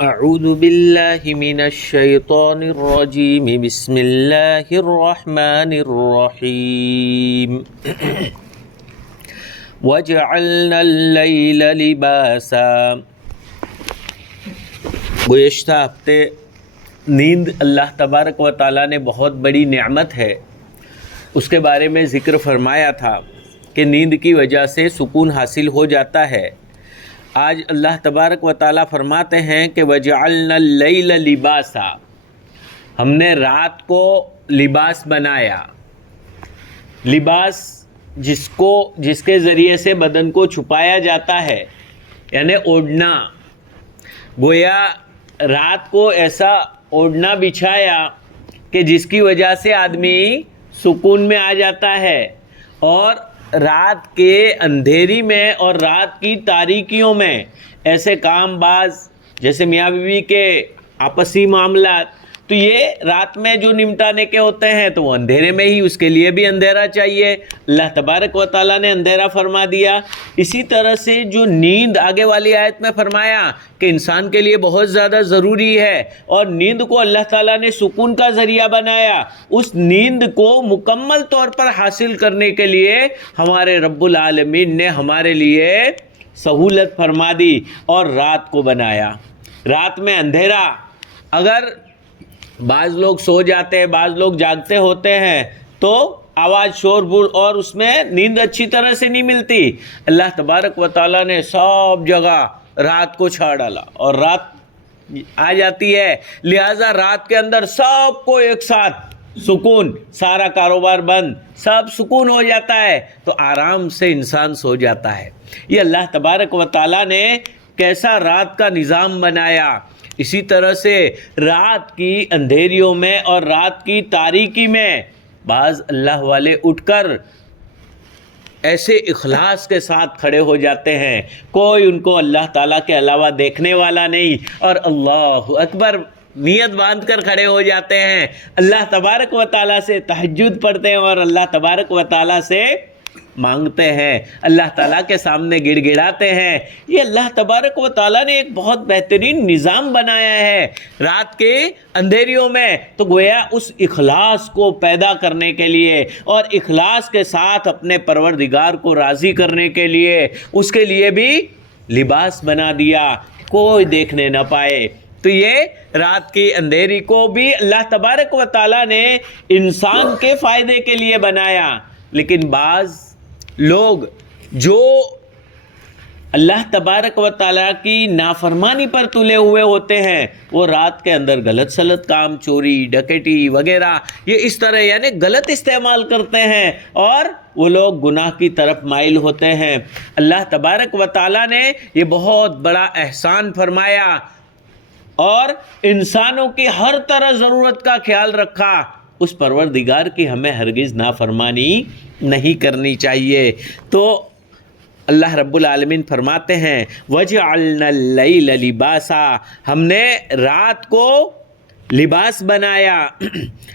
اعوذ باللہ من الشیطان الرجیم بسم اللہ الرحمن الرحیم وجعلنا اللیل لباسا۔ گزشتہ ہفتے نیند اللہ تبارک و تعالیٰ نے بہت بڑی نعمت ہے، اس کے بارے میں ذکر فرمایا تھا کہ نیند کی وجہ سے سکون حاصل ہو جاتا ہے۔ آج اللہ تبارک و تعالیٰ فرماتے ہیں کہ وَجَعَلْنَا اللَّيْلَ لِبَاسًا، ہم نے رات کو لباس بنایا۔ لباس جس کے ذریعے سے بدن کو چھپایا جاتا ہے، یعنی اوڑھنا۔ گویا رات کو ایسا اوڑھنا بچھایا کہ جس کی وجہ سے آدمی سکون میں آ جاتا ہے، اور رات کے اندھیری میں اور رات کی تاریکیوں میں ایسے کام باز جیسے میاں بیوی کے آپسی معاملات، تو یہ رات میں جو نمٹانے کے ہوتے ہیں تو وہ اندھیرے میں ہی، اس کے لیے بھی اندھیرا چاہیے۔ اللہ تبارک و تعالیٰ نے اندھیرا فرما دیا۔ اسی طرح سے جو نیند آگے والی آیت میں فرمایا کہ انسان کے لیے بہت زیادہ ضروری ہے، اور نیند کو اللہ تعالیٰ نے سکون کا ذریعہ بنایا۔ اس نیند کو مکمل طور پر حاصل کرنے کے لیے ہمارے رب العالمین نے ہمارے لیے سہولت فرما دی اور رات کو بنایا۔ رات میں اندھیرا، اگر بعض لوگ سو جاتے ہیں، بعض لوگ جاگتے ہوتے ہیں تو آواز شور بور اور اس میں نیند اچھی طرح سے نہیں ملتی۔ اللہ تبارک و تعالیٰ نے سب جگہ رات کو چھا ڈالا اور رات آ جاتی ہے، لہٰذا رات کے اندر سب کو ایک ساتھ سکون، سارا کاروبار بند، سب سکون ہو جاتا ہے، تو آرام سے انسان سو جاتا ہے۔ یہ اللہ تبارک و تعالیٰ نے کیسا رات کا نظام بنایا۔ اسی طرح سے رات کی اندھیریوں میں اور رات کی تاریکی میں بعض اللہ والے اٹھ کر ایسے اخلاص کے ساتھ کھڑے ہو جاتے ہیں، کوئی ان کو اللہ تعالیٰ کے علاوہ دیکھنے والا نہیں، اور اللہ اکبر نیت باندھ کر کھڑے ہو جاتے ہیں، اللہ تبارک و تعالیٰ سے تہجد پڑھتے ہیں اور اللہ تبارک و تعالیٰ سے مانگتے ہیں، اللہ تعالیٰ کے سامنے گڑ گڑاتے ہیں۔ یہ اللہ تبارک و تعالیٰ نے ایک بہت بہترین نظام بنایا ہے رات کے اندھیریوں میں، تو گویا اس اخلاص کو پیدا کرنے کے لیے اور اخلاص کے ساتھ اپنے پروردگار کو راضی کرنے کے لیے اس کے لیے بھی لباس بنا دیا، کوئی دیکھنے نہ پائے۔ تو یہ رات کی اندھیری کو بھی اللہ تبارک و تعالیٰ نے انسان کے فائدے کے لیے بنایا، لیکن بعض لوگ جو اللہ تبارک و تعالیٰ کی نافرمانی پر تلے ہوئے ہوتے ہیں، وہ رات کے اندر غلط سلط کام، چوری ڈکیتی وغیرہ، یہ اس طرح یعنی غلط استعمال کرتے ہیں اور وہ لوگ گناہ کی طرف مائل ہوتے ہیں۔ اللہ تبارک و تعالیٰ نے یہ بہت بڑا احسان فرمایا اور انسانوں کی ہر طرح ضرورت کا خیال رکھا، اس پروردگار کی ہمیں ہرگز نافرمانی نہیں کرنی چاہیے۔ تو اللہ رب العالمین فرماتے ہیں وَجَعَلْنَا اللَّيْلَ لِبَاسًا، ہم نے رات کو لباس بنایا،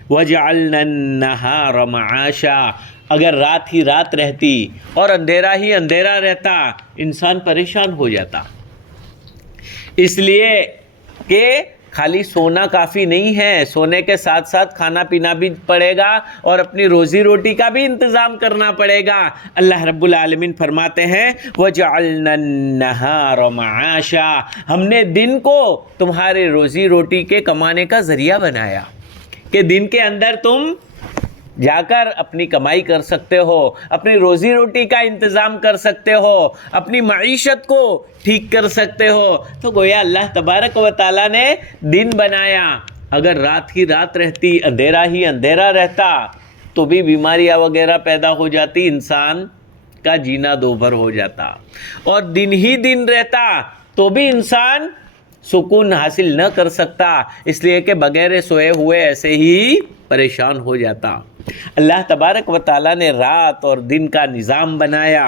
وَجَعَلْنَا النَّهَارَ مَعَاشًا، اگر رات ہی رات رہتی اور اندھیرا ہی اندھیرا رہتا انسان پریشان ہو جاتا، اس لیے کہ خالی سونا کافی نہیں ہے، سونے کے ساتھ ساتھ کھانا پینا بھی پڑے گا اور اپنی روزی روٹی کا بھی انتظام کرنا پڑے گا۔ اللہ رب العالمین فرماتے ہیں وَجَعَلْنَا النَّهَارَ مَعَاشًا، ہم نے دن کو تمہارے روزی روٹی کے کمانے کا ذریعہ بنایا، کہ دن کے اندر تم جا کر اپنی کمائی کر سکتے ہو، اپنی روزی روٹی کا انتظام کر سکتے ہو، اپنی معیشت کو ٹھیک کر سکتے ہو۔ تو گویا اللہ تبارک و تعالیٰ نے دن بنایا، اگر رات ہی رات رہتی، اندھیرا ہی اندھیرا رہتا تو بھی بیماریاں وغیرہ پیدا ہو جاتی، انسان کا جینا دوبھر ہو جاتا، اور دن ہی دن رہتا تو بھی انسان سکون حاصل نہ کر سکتا، اس لیے کہ بغیر سوئے ہوئے ایسے ہی پریشان ہو جاتا۔ اللہ تبارک و تعالیٰ نے رات اور دن کا نظام بنایا،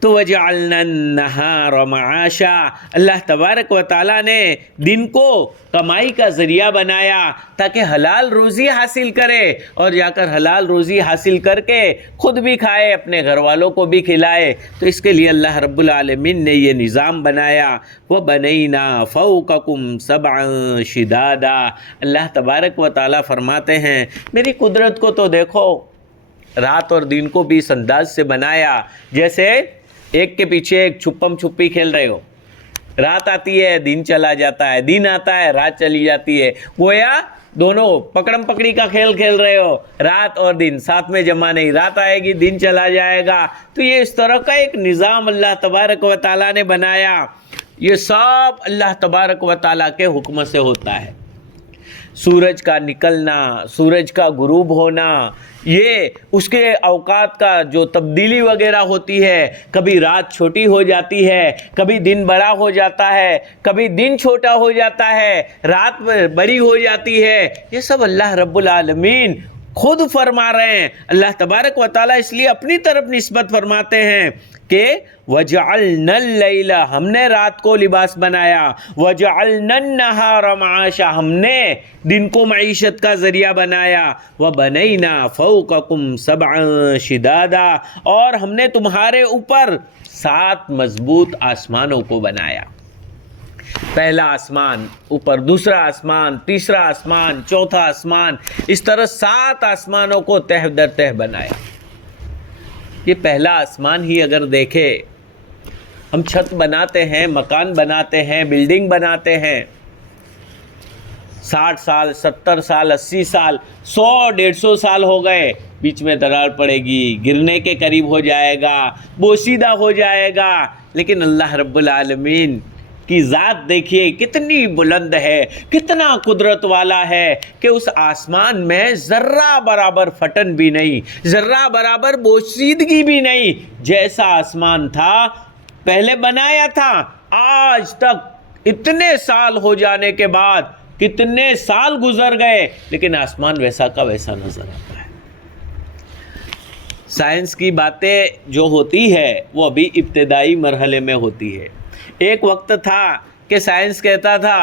تو وجعلنا النہار معاشا، اللہ تبارک و تعالیٰ نے دن کو کمائی کا ذریعہ بنایا تاکہ حلال روزی حاصل کرے، اور جا کر حلال روزی حاصل کر کے خود بھی کھائے، اپنے گھر والوں کو بھی کھلائے۔ تو اس کے لیے اللہ رب العالمین نے یہ نظام بنایا۔ وَبَنَيْنَا فَوْقَكُمْ سَبْعًا شِدَادًا، اللہ تبارک و تعالیٰ فرماتے ہیں میری قدرت کو تو دیکھو، رات اور دن کو بھی اس انداز سے بنایا جیسے ایک کے پیچھے ایک چھپم چھپی کھیل رہے ہو۔ رات آتی ہے دن چلا جاتا ہے، دن آتا ہے رات چلی جاتی ہے، گویا دونوں پکڑم پکڑی کا کھیل کھیل رہے ہو، رات اور دن ساتھ میں جمع نہیں، رات آئے گی دن چلا جائے گا۔ تو یہ اس طرح کا ایک نظام اللہ تبارک و تعالیٰ نے بنایا، یہ سب اللہ تبارک و تعالیٰ کے حکم سے ہوتا ہے۔ سورج کا نکلنا، سورج کا غروب ہونا، یہ اس کے اوقات کا جو تبدیلی وغیرہ ہوتی ہے، کبھی رات چھوٹی ہو جاتی ہے، کبھی دن بڑا ہو جاتا ہے، کبھی دن چھوٹا ہو جاتا ہے، رات بڑی ہو جاتی ہے، یہ سب اللہ رب العالمین خود فرما رہے ہیں۔ اللہ تبارک و تعالیٰ اس لیے اپنی طرف نسبت فرماتے ہیں کہ وَجَعَلْنَا اللَّيْلَ، ہم نے رات کو لباس بنایا، وَجَعَلْنَا النَّهَارَ مَعَاشًا، ہم نے دن کو معیشت کا ذریعہ بنایا، وَبَنَيْنَا فَوْقَكُمْ سَبْعًا شِدَادًا، اور ہم نے تمہارے اوپر 7 مضبوط آسمانوں کو بنایا۔ پہلا آسمان اوپر، دوسرا آسمان، تیسرا آسمان، چوتھا آسمان، اس طرح 7 آسمانوں کو تہ در تہ بنایا۔ یہ پہلا آسمان ہی اگر دیکھے، ہم چھت بناتے ہیں، مکان بناتے ہیں، بلڈنگ بناتے ہیں، 60 سال، 70 سال، 80 سال، 100 150 سال ہو گئے، بیچ میں دراڑ پڑے گی، گرنے کے قریب ہو جائے گا، بوسیدہ ہو جائے گا، لیکن اللہ رب العالمین کی ذات دیکھیے کتنی بلند ہے، کتنا قدرت والا ہے کہ اس آسمان میں ذرہ برابر پھٹن بھی نہیں، ذرہ برابر بوسیدگی بھی نہیں۔ جیسا آسمان تھا پہلے بنایا تھا، آج تک اتنے سال ہو جانے کے بعد، کتنے سال گزر گئے، لیکن آسمان ویسا کا ویسا نظر آتا ہے۔ سائنس کی باتیں جو ہوتی ہے وہ ابھی ابتدائی مرحلے میں ہوتی ہے۔ ایک وقت تھا کہ سائنس کہتا تھا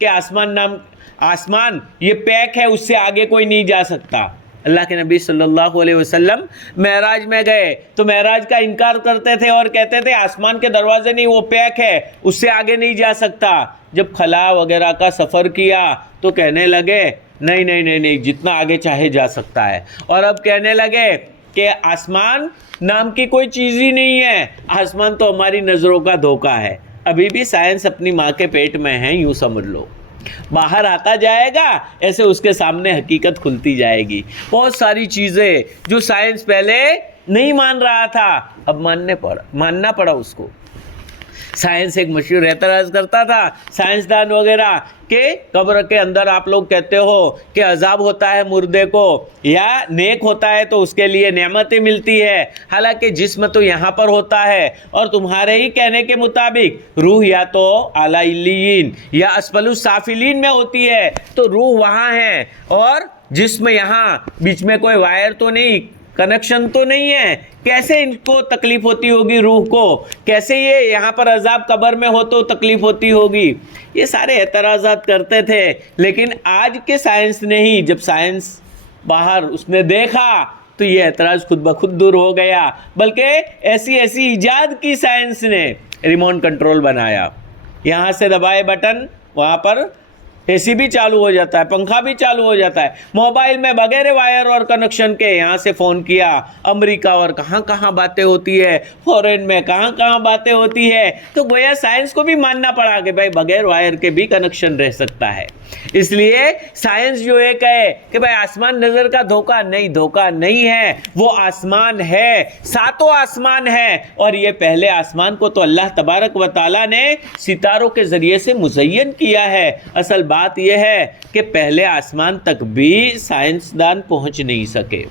کہ آسمان یہ پیک ہے، اس سے آگے کوئی نہیں جا سکتا۔ اللہ کے نبی صلی اللہ علیہ وسلم معراج میں گئے تو معراج کا انکار کرتے تھے اور کہتے تھے آسمان کے دروازے نہیں، وہ پیک ہے، اس سے آگے نہیں جا سکتا۔ جب خلا وغیرہ کا سفر کیا تو کہنے لگے نہیں نہیں نہیں نہیں، جتنا آگے چاہے جا سکتا ہے۔ اور اب کہنے لگے کہ آسمان نام کی کوئی چیز ہی نہیں ہے، آسمان تو ہماری نظروں کا دھوکہ ہے۔ ابھی بھی سائنس اپنی ماں کے پیٹ میں ہے، یوں سمجھ لو، باہر آتا جائے گا ایسے اس کے سامنے حقیقت کھلتی جائے گی۔ بہت ساری چیزیں جو سائنس پہلے نہیں مان رہا تھا اب ماننا پڑا اس کو۔ سائنس ایک مشہور اعتراض کرتا تھا سائنسدان وغیرہ کہ قبر کے اندر آپ لوگ کہتے ہو کہ عذاب ہوتا ہے مردے کو، یا نیک ہوتا ہے تو اس کے لیے نعمتیں ملتی ہے، حالانکہ جسم تو یہاں پر ہوتا ہے، اور تمہارے ہی کہنے کے مطابق روح یا تو اعلیٰ علیین یا اسفل السافلین میں ہوتی ہے، تو روح وہاں ہے اور جسم یہاں، بیچ میں کوئی وائر تو نہیں، کنیکشن تو نہیں ہے، کیسے ان کو تکلیف ہوتی ہوگی روح کو، کیسے یہ یہاں پر عذاب قبر میں ہو تو تکلیف ہوتی ہوگی۔ یہ سارے اعتراضات کرتے تھے، لیکن آج کے سائنس نے ہی، جب سائنس باہر اس نے دیکھا تو یہ اعتراض خود بخود دور ہو گیا، بلکہ ایسی ایجاد کی سائنس نے، ریموٹ کنٹرول بنایا، یہاں سے دبائے بٹن وہاں پر اے سی بھی چالو ہو جاتا ہے، پنکھا بھی چالو ہو جاتا ہے، موبائل میں بغیر وائر اور کنیکشن کے یہاں سے فون کیا، امریکہ اور کہاں کہاں باتیں ہوتی ہے، فورن میں کہاں کہاں باتیں ہوتی ہے، تو گویا سائنس کو بھی ماننا پڑا کہ بھائی بغیر وائر کے بھی کنیکشن رہ سکتا ہے۔ اس لیے سائنس جو یہ کہے کہ بھائی آسمان نظر کا دھوکہ نہیں، دھوکہ نہیں ہے، وہ آسمان ہے، 7 آسمان ہے، اور یہ پہلے آسمان کو تو اللہ تبارک و تعالیٰ نے ستاروں کے ذریعے سے مزین کیا ہے۔ اصل بات یہ ہے کہ پہلے آسمان تک بھی سائنسدان پہنچ نہیں سکے،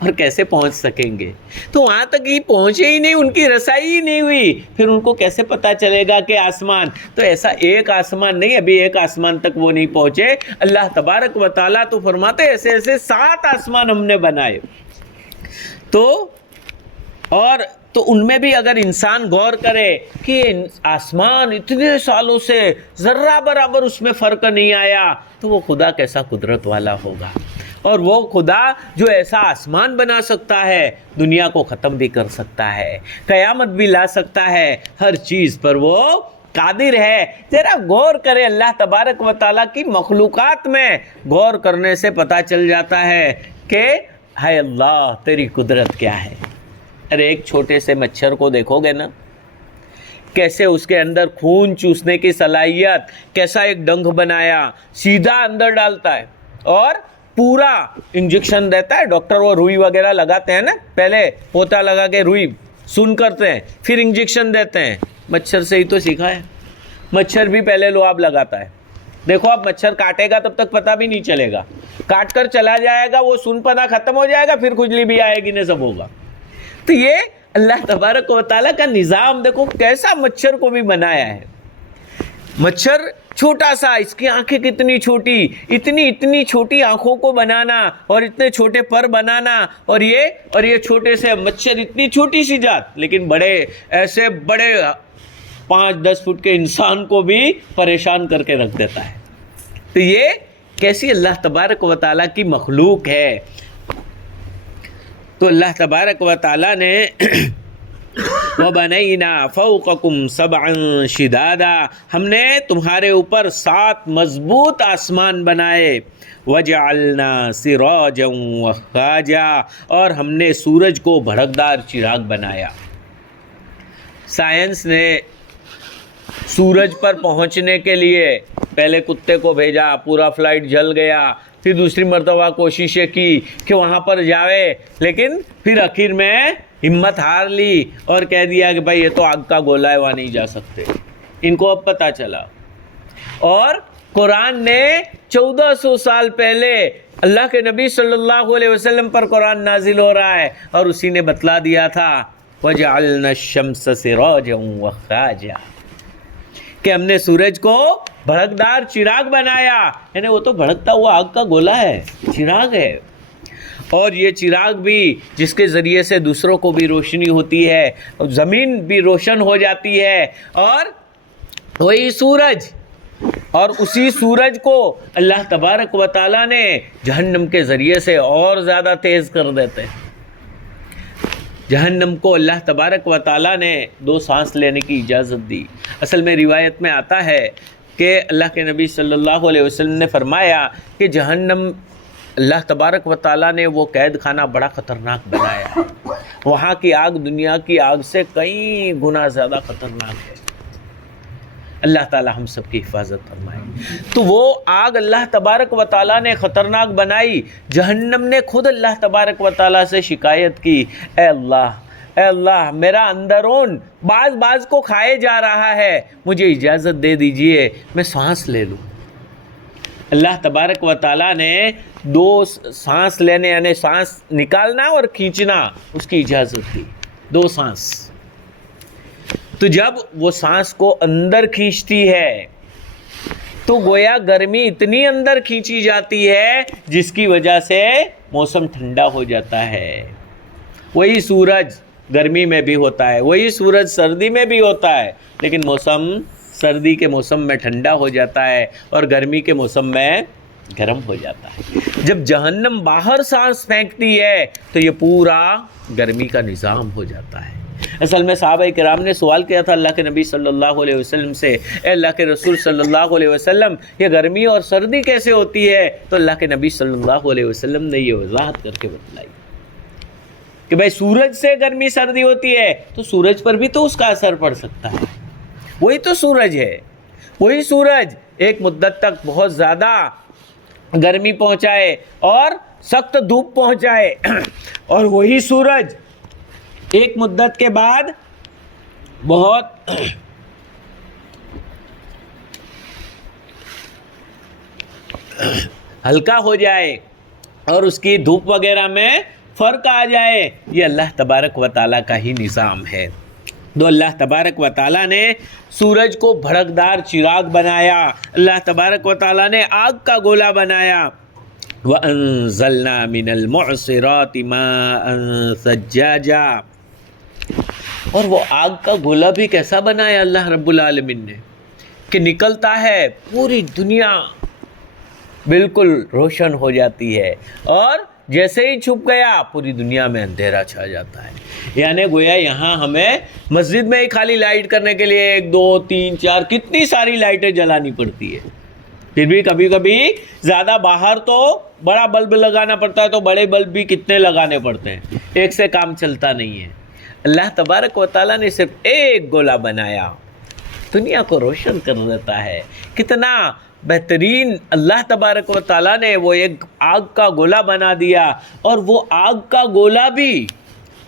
اور کیسے پہنچ سکیں گے؟ تو وہاں تک ہی پہنچے ہی نہیں، ان کی رسائی ہی نہیں ہوئی، پھر ان کو کیسے پتا چلے گا کہ آسمان؟ تو ایسا ایک آسمان نہیں، ابھی ایک آسمان تک وہ نہیں پہنچے۔ اللہ تبارک و تعالیٰ تو فرماتے ایسے 7 آسمان ہم نے بنائے، تو اور تو ان میں بھی اگر انسان غور کرے کہ آسمان اتنے سالوں سے ذرہ برابر اس میں فرق نہیں آیا، تو وہ خدا کیسا قدرت والا ہوگا۔ اور وہ خدا جو ایسا آسمان بنا سکتا ہے، دنیا کو ختم بھی کر سکتا ہے، قیامت بھی لا سکتا ہے، ہر چیز پر وہ قادر ہے۔ ذرا غور کرے اللہ تبارک و تعالیٰ کی مخلوقات میں، غور کرنے سے پتہ چل جاتا ہے کہ ہے اللہ تیری قدرت کیا ہے۔ ارے ایک چھوٹے سے مچھر کو دیکھو گے نا، کیسے اس کے اندر خون چوسنے کی صلاحیت، کیسا ایک ڈنک بنایا، سیدھا اندر ڈالتا ہے اور پورا انجیکشن دیتا ہے۔ ڈاکٹر وہ روئی وغیرہ لگاتے ہیں نا، پہلے پوتا لگا کے روئی سن کرتے ہیں، پھر انجیکشن دیتے ہیں۔ مچھر سے ہی تو سیکھا ہے، مچھر بھی پہلے لعاب لگاتا ہے۔ دیکھو اب مچھر کاٹے گا تب تک پتہ بھی نہیں چلے گا، کاٹ کر چلا جائے گا، وہ سن پنا ختم ہو جائے گا، پھر کھجلی بھی آئے گی، نہ سب ہوگا۔ تو یہ اللہ تبارک و تعالیٰ کا نظام دیکھو کیسا مچھر کو بھی بنایا ہے۔ مچھر چھوٹا سا، اس کی آنکھیں کتنی چھوٹی، اتنی چھوٹی آنکھوں کو بنانا اور اتنے چھوٹے پر بنانا، اور یہ چھوٹے سے مچھر، اتنی چھوٹی سی ذات، لیکن بڑے 5-10 فٹ کے انسان کو بھی پریشان کر کے رکھ دیتا ہے۔ تو یہ کیسی اللہ تبارک و تعالیٰ کی مخلوق ہے۔ تو اللہ تبارک و تعالیٰ نے وَبَنَيْنَا فَوْقَكُمْ سَبْعًا شِدَادًا، ہم نے تمہارے اوپر 7 مضبوط آسمان بنائے، وَجَعَلْنَا سِرَاجًا وَهَّاجًا، اور ہم نے سورج کو بھڑکدار چراغ بنایا۔ سائنس نے سورج پر پہنچنے کے لیے پہلے کتے کو بھیجا، پورا فلائٹ جل گیا، پھر دوسری مرتبہ کوششیں کی کہ وہاں پر جاوے، لیکن پھر آخر میں ہمت ہار لی اور کہہ دیا کہ بھائی یہ تو آگ کا گولا ہے، وہاں نہیں جا سکتے۔ ان کو اب پتہ چلا، اور قرآن نے 1400 سال پہلے اللہ کے نبی صلی اللہ علیہ وسلم پر قرآن نازل ہو رہا ہے، اور اسی نے بتلا دیا تھا وَجَعَلْنَا الشَّمْسَ سِرَاجًا وَهَّاجًا، کہ ہم نے سورج کو بھڑکدار چراغ بنایا، یعنی وہ تو بھڑکتا ہوا آگ کا گولا ہے، چراغ ہے، اور یہ چراغ بھی جس کے ذریعے سے دوسروں کو بھی روشنی ہوتی ہے، زمین بھی روشن ہو جاتی ہے، اور وہی سورج، اور اسی سورج کو اللہ تبارک و تعالیٰ نے جہنم کے ذریعے سے اور زیادہ تیز کر دیتے ہیں۔ جہنم کو اللہ تبارک و تعالیٰ نے 2 سانس لینے کی اجازت دی۔ اصل میں روایت میں آتا ہے کہ اللہ کے نبی صلی اللہ علیہ وسلم نے فرمایا کہ جہنم اللہ تبارک و تعالیٰ نے وہ قید خانہ بڑا خطرناک بنایا ہے، وہاں کی آگ دنیا کی آگ سے کئی گنا زیادہ خطرناک ہے۔ اللہ تعالیٰ ہم سب کی حفاظت فرمائے۔ تو وہ آگ اللہ تبارک و تعالیٰ نے خطرناک بنائی، جہنم نے خود اللہ تبارک و تعالیٰ سے شکایت کی، اے اللہ میرا اندرون بعض کو کھائے جا رہا ہے، مجھے اجازت دے دیجئے میں سانس لے لوں۔ اللہ تبارک و تعالیٰ نے 2 سانس لینے، یعنی سانس نکالنا اور کھینچنا، اس کی اجازت دی، 2 سانس۔ تو جب وہ سانس کو اندر کھینچتی ہے تو گویا گرمی اتنی اندر کھینچی جاتی ہے جس کی وجہ سے موسم ٹھنڈا ہو جاتا ہے۔ وہی سورج گرمی میں بھی ہوتا ہے، وہی سورج سردی میں بھی ہوتا ہے، لیکن موسم سردی کے موسم میں ٹھنڈا ہو جاتا ہے اور گرمی کے موسم میں گرم ہو جاتا ہے۔ جب جہنم باہر سانس پھینکتی ہے تو یہ پورا گرمی کا نظام ہو جاتا ہے۔ اصل میں صحابہ کرام نے سوال کیا تھا اللہ کے نبی صلی اللہ علیہ وسلم سے، اے اللہ کے رسول صلی اللہ علیہ وسلم یہ گرمی اور سردی کیسے ہوتی ہے؟ تو اللہ کے نبی صلی اللہ علیہ وسلم نے یہ وضاحت کر کے بتلائی کہ بھائی سورج سے گرمی سردی ہوتی ہے تو سورج پر بھی تو اس کا اثر پڑ سکتا ہے، وہی تو سورج ہے، وہی سورج ایک مدت تک بہت زیادہ گرمی پہنچائے اور سخت دھوپ پہنچائے، اور وہی سورج ایک مدت کے بعد بہت ہلکا ہو جائے اور اس کی دھوپ وغیرہ میں فرق آ جائے۔ یہ اللہ تبارک و تعالیٰ کا ہی نظام ہے۔ تو اللہ تبارک و تعالیٰ نے سورج کو بھڑکدار چراغ بنایا، اللہ تبارک و تعالیٰ نے آگ کا گولا بنایا۔ وَأَنزَلْنَا مِنَ الْمُعْصِرَاتِ مَاءً ثَجَّاجًا، اور وہ آگ کا گولا بھی کیسا بنایا اللہ رب العالمین نے کہ نکلتا ہے پوری دنیا بالکل روشن ہو جاتی ہے، اور جیسے ہی چھپ گیا پوری دنیا میں اندھیرا چھا جاتا ہے۔ یعنی گویا یہاں ہمیں مسجد میں ہی خالی لائٹ کرنے کے لیے 1 2 3 4 کتنی ساری لائٹیں جلانی پڑتی ہے، پھر بھی کبھی کبھی زیادہ باہر تو بڑا بلب لگانا پڑتا ہے، تو بڑے بلب بھی کتنے لگانے پڑتے ہیں، ایک سے کام چلتا نہیں ہے۔ اللہ تبارک و تعالیٰ نے صرف ایک گولا بنایا، دنیا کو روشن کر دیتا ہے۔ کتنا بہترین اللہ تبارک و تعالیٰ نے وہ ایک آگ کا گولا بنا دیا، اور وہ آگ کا گولا بھی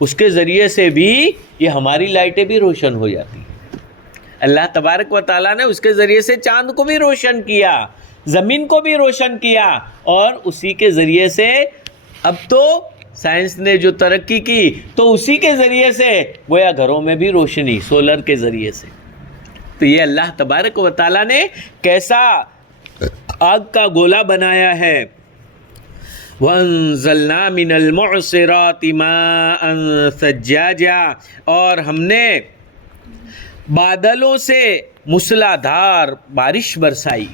اس کے ذریعے سے بھی یہ ہماری لائٹیں بھی روشن ہو جاتی ہیں۔ اللہ تبارک و تعالیٰ نے اس کے ذریعے سے چاند کو بھی روشن کیا، زمین کو بھی روشن کیا، اور اسی کے ذریعے سے اب تو سائنس نے جو ترقی کی تو اسی کے ذریعے سے گویا گھروں میں بھی روشنی سولر کے ذریعے سے۔ تو یہ اللہ تبارک و تعالیٰ نے کیسا آگ کا گولا بنایا ہے۔ وَأَنزَلْنَا مِنَ الْمُعْصِرَاتِ مَاءً ثَجَّاجًا، اور ہم نے بادلوں سے موسلا دھار بارش برسائی۔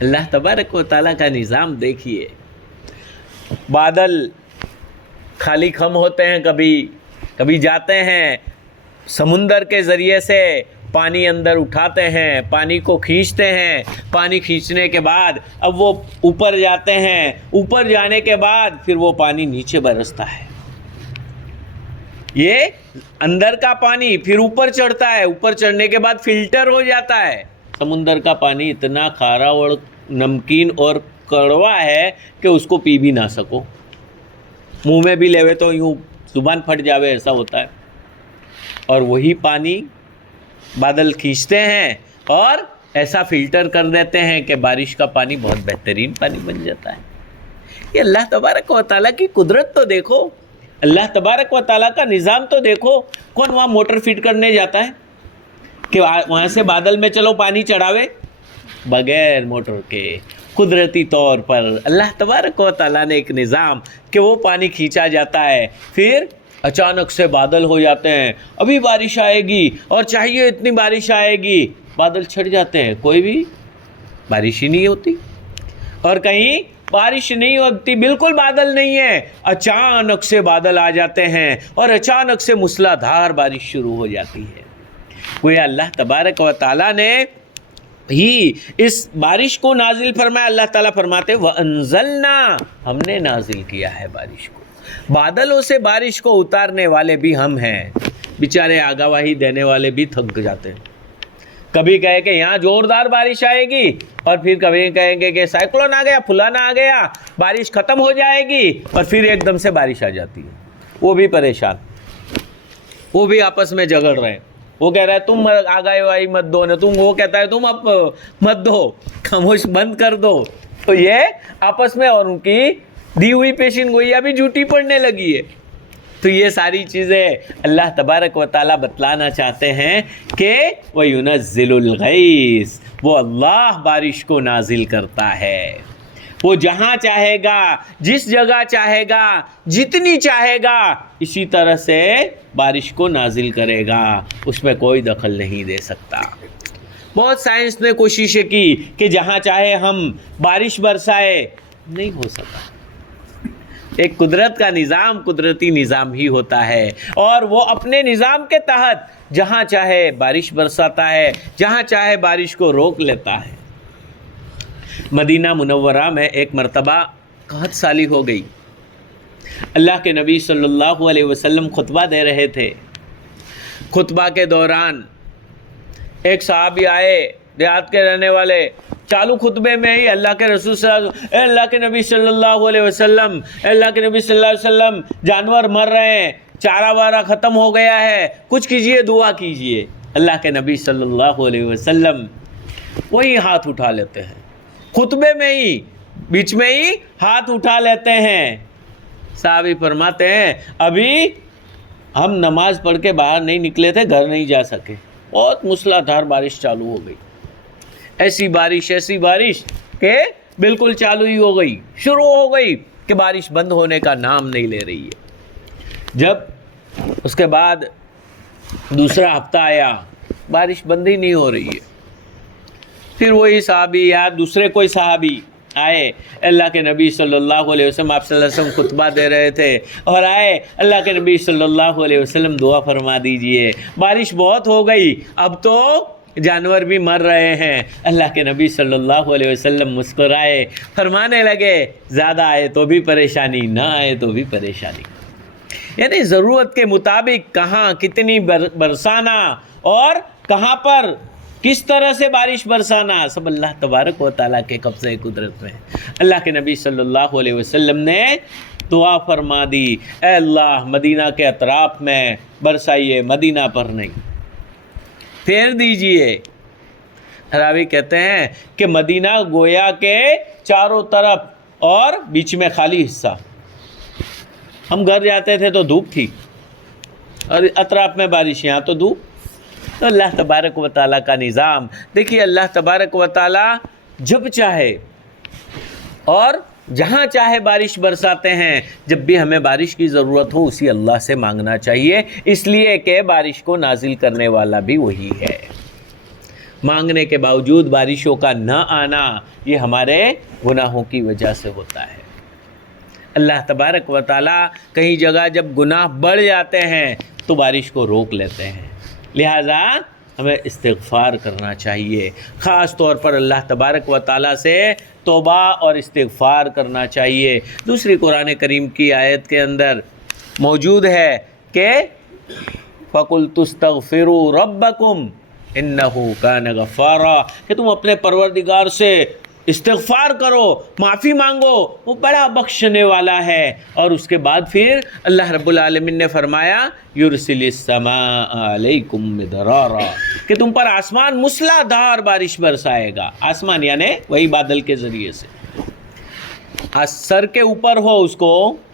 اللہ تبارک و تعالیٰ کا نظام دیکھیے، بادل خالی خم ہوتے ہیں، کبھی جاتے ہیں، سمندر کے ذریعے سے پانی اندر اٹھاتے ہیں، پانی کو کھینچتے ہیں، پانی کھینچنے کے بعد اب وہ اوپر جاتے ہیں، اوپر جانے کے بعد پھر وہ پانی نیچے برستا ہے۔ یہ اندر کا پانی پھر اوپر چڑھتا ہے، اوپر چڑھنے کے بعد فلٹر ہو جاتا ہے۔ سمندر کا پانی اتنا کھارا اور نمکین اور کڑوا ہے کہ اس کو پی بھی نہ سکو، منہ میں بھی لیوے تو یوں زبان پھٹ جاوے، ایسا ہوتا ہے۔ اور وہی پانی بادل کھینچتے ہیں اور ایسا فلٹر کر دیتے ہیں کہ بارش کا پانی بہت بہترین پانی بن جاتا ہے۔ یہ اللہ تبارک و تعالیٰ کی قدرت تو دیکھو، اللہ تبارک و تعالیٰ کا نظام تو دیکھو۔ کون وہاں موٹر فٹ کرنے جاتا ہے کہ وہاں سے بادل میں چلو پانی چڑھاوے؟ بغیر موٹر کے قدرتی طور پر اللہ تبارک و تعالیٰ نے ایک نظام کہ وہ پانی کھینچا جاتا ہے، پھر اچانک سے بادل ہو جاتے ہیں، ابھی بارش آئے گی اور چاہیے اتنی بارش آئے گی، بادل چھٹ جاتے ہیں، کوئی بھی بارش ہی نہیں ہوتی، اور کہیں بارش نہیں ہوتی، بالکل بادل نہیں ہے، اچانک سے بادل آ جاتے ہیں اور اچانک سے موسلا دھار بارش شروع ہو جاتی ہے۔ گویا اللہ تبارک و تعالیٰ نے ہی اس بارش کو نازل فرمایا۔ اللہ تعالیٰ فرماتے وَأَنزَلْنَا، ہم نے نازل کیا ہے بارش کو، بادلوں سے بارش کو اتارنے والے بھی ہم ہیں۔ بیچارے آگاہی دینے والے بھی تھک جاتے ہیں، کبھی کہے کہ یہاں زوردار بارش آئے گی، اور پھر کبھی کہیں گے کہ سائیکلون آ گیا، فلانا آ گیا، بارش ختم ہو جائے گی، اور پھر ایک دم سے بارش آ جاتی ہے۔ وہ بھی پریشان، وہ بھی آپس میں جھگڑ رہے ہیں، وہ کہہ رہا ہے تم آگاہی مت دو نا، وہ کہتا ہے تم اب مت دو، خاموش بند کر دو۔ تو یہ آپس میں اور ان کی دی ہوئی پیشین گوئیاں بھی جھوٹی پڑنے لگی ہے۔ تو یہ ساری چیزیں اللہ تبارک و تعالیٰ بتلانا چاہتے ہیں کہ وَيُنَزِّلُ الْغَيْثَ، وہ اللہ بارش کو نازل کرتا ہے، وہ جہاں چاہے گا، جس جگہ چاہے گا، جتنی چاہے گا، اسی طرح سے بارش کو نازل کرے گا، اس میں کوئی دخل نہیں دے سکتا۔ بہت سائنس نے کوششیں کی کہ جہاں چاہے ہم بارش برسائے، نہیں ہو سکا۔ ایک قدرت کا نظام قدرتی نظام ہی ہوتا ہے، اور وہ اپنے نظام کے تحت جہاں چاہے بارش برساتا ہے، جہاں چاہے بارش کو روک لیتا ہے۔ مدینہ منورہ میں ایک مرتبہ قحط سالی ہو گئی، اللہ کے نبی صلی اللہ علیہ وسلم خطبہ دے رہے تھے، خطبہ کے دوران ایک صحابی آئے، دیہات کے رہنے والے، چالو خطبے میں ہی اللہ کے رسول صلی اللہ علیہ وسلم، اے اللہ کے نبی صلی اللہ علیہ وسلم، اے اللہ کے نبی صلی اللہ علیہ وسلم، جانور مر رہے ہیں، چارہ وارہ ختم ہو گیا ہے، کچھ کیجئے، دعا کیجئے۔ اللہ کے نبی صلی اللہ علیہ وسلم وہی ہاتھ اٹھا لیتے ہیں، خطبے میں ہی بیچ میں ہی ہاتھ اٹھا لیتے ہیں۔ صحابی فرماتے ہیں ابھی ہم نماز پڑھ کے باہر نہیں نکلے تھے، گھر نہیں جا سکے، بہت موسلا دھار بارش چالو ہو گئی، ایسی بارش کہ بالکل چالو ہی ہو گئی، شروع ہو گئی کہ بارش بند ہونے کا نام نہیں لے رہی ہے۔ جب اس کے بعد دوسرا ہفتہ آیا، بارش بند ہی نہیں ہو رہی ہے۔ پھر وہی صحابی یا دوسرے کوئی صحابی آئے، اللہ کے نبی صلی اللہ علیہ وسلم، آپ صلی اللہ علیہ وسلم خطبہ دے رہے تھے، اور آئے اللہ کے نبی صلی اللہ علیہ وسلم دعا فرما دیجئے، بارش بہت ہو گئی، اب تو جانور بھی مر رہے ہیں۔ اللہ کے نبی صلی اللہ علیہ وسلم مسکرائے، فرمانے لگے زیادہ آئے تو بھی پریشانی، نہ آئے تو بھی پریشانی۔ یعنی ضرورت کے مطابق کہاں کتنی برسانا اور کہاں پر کس طرح سے بارش برسانا، سب اللہ تبارک و تعالیٰ کے قبضۂ قدرت میں۔ اللہ کے نبی صلی اللہ علیہ وسلم نے دعا فرما دی، اے اللہ مدینہ کے اطراف میں برسائیے، مدینہ پر نہیں، پھیر دیجئے۔ راوی کہتے ہیں کہ مدینہ گویا کے چاروں طرف اور بیچ میں خالی حصہ، ہم گھر جاتے تھے تو دھوپ تھی، اور اطراف میں بارش، یہاں تو دھوپ۔ تو اللہ تبارک و تعالیٰ کا نظام دیکھیے، اللہ تبارک و تعالیٰ جب چاہے اور جہاں چاہے بارش برساتے ہیں۔ جب بھی ہمیں بارش کی ضرورت ہو اسی اللہ سے مانگنا چاہیے، اس لیے کہ بارش کو نازل کرنے والا بھی وہی ہے۔ مانگنے کے باوجود بارشوں کا نہ آنا یہ ہمارے گناہوں کی وجہ سے ہوتا ہے۔ اللہ تبارک و تعالیٰ کئی جگہ جب گناہ بڑھ جاتے ہیں تو بارش کو روک لیتے ہیں، لہٰذا ہمیں استغفار کرنا چاہیے، خاص طور پر اللہ تبارک و تعالیٰ سے توبہ اور استغفار کرنا چاہیے۔ دوسری قرآن کریم کی آیت کے اندر موجود ہے کہ فَقُلْتُ اسْتَغْفِرُوا رَبَّكُمْ إِنَّهُ كَانَ غَفَّارًا، کہ تم اپنے پروردگار سے استغفار کرو، معافی مانگو، وہ بڑا بخشنے والا ہے۔ اور اس کے بعد پھر اللہ رب العالمین نے فرمایا یرسل السماء علیکم مدرارا، کہ تم پر آسمان مسلح دھار بارش برسائے گا۔ آسمان یعنی وہی بادل کے ذریعے سے، سر کے اوپر ہو اس کو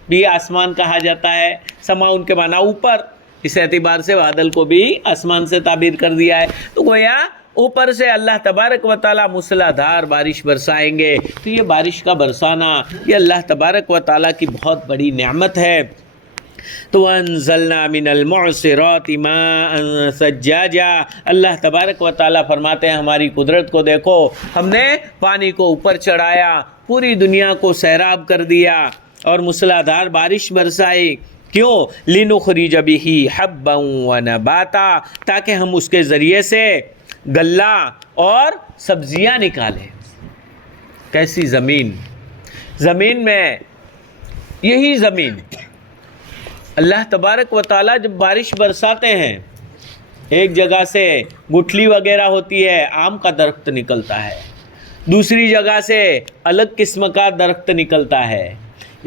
بھی آسمان کہا جاتا ہے، سما ان کے معنی اوپر، اس اعتبار سے بادل کو بھی آسمان سے تعبیر کر دیا ہے۔ تو گویا اوپر سے اللہ تبارک و تعالیٰ مسلح دھار بارش برسائیں گے۔ تو یہ بارش کا برسانا یہ اللہ تبارک و تعالیٰ کی بہت بڑی نعمت ہے۔ تو وَأَنزَلْنَا مِنَ الْمُعْصِرَاتِ مَاءً ثَجَّاجًا، اللہ تبارک و تعالیٰ فرماتے ہیں ہماری قدرت کو دیکھو، ہم نے پانی کو اوپر چڑھایا، پوری دنیا کو سیراب کر دیا اور مسلح دھار بارش برسائی۔ کیوں؟ لِنُخْرِجَ بِهِ حَبًّا وَنَبَاتًا، تاکہ ہم اس کے ذریعے سے غلہ اور سبزیاں نکالیں۔ کیسی زمین، زمین میں یہی زمین اللہ تبارک و تعالیٰ جب بارش برساتے ہیں، ایک جگہ سے گٹھلی وغیرہ ہوتی ہے، آم کا درخت نکلتا ہے، دوسری جگہ سے الگ قسم کا درخت نکلتا ہے،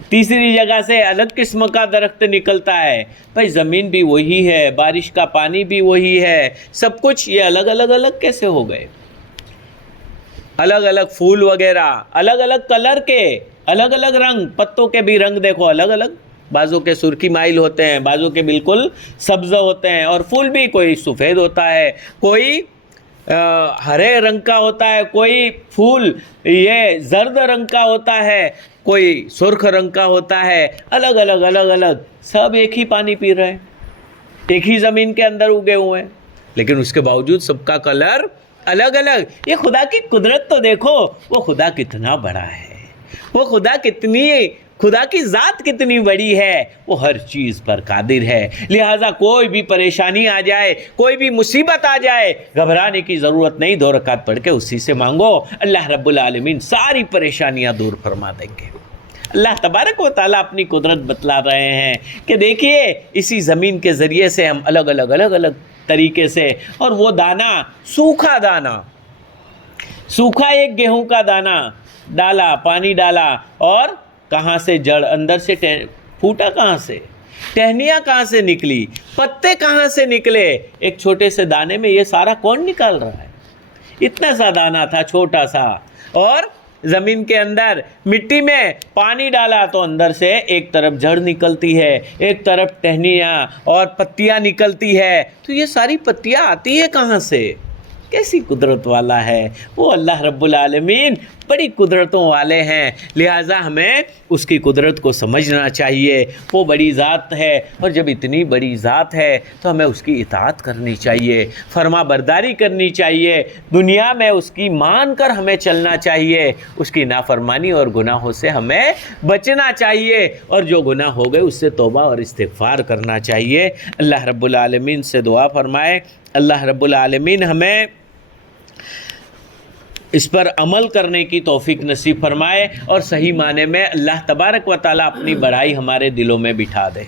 تیسری جگہ سے الگ قسم کا درخت نکلتا ہے۔ بھائی زمین بھی وہی ہے، بارش کا پانی بھی وہی ہے، سب کچھ یہ الگ الگ کیسے ہو گئے؟ الگ الگ پھول وغیرہ، الگ الگ کلر کے، الگ الگ رنگ، پتوں کے بھی رنگ دیکھو الگ الگ، بعضوں کے سرخی مائل ہوتے ہیں، بعضوں کے بالکل سبز ہوتے ہیں، اور پھول بھی کوئی سفید ہوتا ہے، کوئی ہرے رنگ کا ہوتا ہے، کوئی پھول یہ زرد رنگ کا ہوتا ہے، کوئی سرخ رنگ کا ہوتا ہے، الگ الگ سب ایک ہی پانی پی رہے ہیں، ایک ہی زمین کے اندر اگے ہوئے ہیں، لیکن اس کے باوجود سب کا کلر الگ الگ۔ یہ خدا کی قدرت تو دیکھو، وہ خدا کتنا بڑا ہے، وہ خدا کی ذات کتنی بڑی ہے، وہ ہر چیز پر قادر ہے۔ لہٰذا کوئی بھی پریشانی آ جائے، کوئی بھی مصیبت آ جائے، گھبرانے کی ضرورت نہیں، 2 رکعت پڑھ کے اسی سے مانگو، اللہ رب العالمین ساری پریشانیاں دور فرما دیں گے۔ اللہ تبارک و تعالیٰ اپنی قدرت بتلا رہے ہیں کہ دیکھیے اسی زمین کے ذریعے سے ہم الگ الگ طریقے سے، اور وہ دانہ، سوکھا ایک گیہوں کا دانہ ڈالا، پانی ڈالا، اور کہاں سے جڑ اندر سے پھوٹا، کہاں سے ٹہنیاں کہاں سے نکلی، پتے کہاں سے نکلے، ایک چھوٹے سے دانے میں یہ سارا کون نکال رہا ہے؟ اتنا سا دانہ تھا چھوٹا سا، اور زمین کے اندر مٹی میں پانی ڈالا تو اندر سے ایک طرف جڑ نکلتی ہے، ایک طرف ٹہنیاں اور پتیاں نکلتی ہے۔ تو یہ ساری پتیاں آتی ہے کہاں سے؟ کیسی قدرت والا ہے وہ اللہ رب العالمین، بڑی قدرتوں والے ہیں، لہٰذا ہمیں اس کی قدرت کو سمجھنا چاہیے۔ وہ بڑی ذات ہے، اور جب اتنی بڑی ذات ہے تو ہمیں اس کی اطاعت کرنی چاہیے، فرما برداری کرنی چاہیے، دنیا میں اس کی مان کر ہمیں چلنا چاہیے، اس کی نافرمانی اور گناہوں سے ہمیں بچنا چاہیے، اور جو گناہ ہو گئے اس سے توبہ اور استغفار کرنا چاہیے۔ اللہ رب العالمین سے دعا فرمائے، اللہ رب العالمین ہمیں اس پر عمل کرنے کی توفیق نصیب فرمائے، اور صحیح معنی میں اللہ تبارک و تعالیٰ اپنی بڑائی ہمارے دلوں میں بٹھا دے۔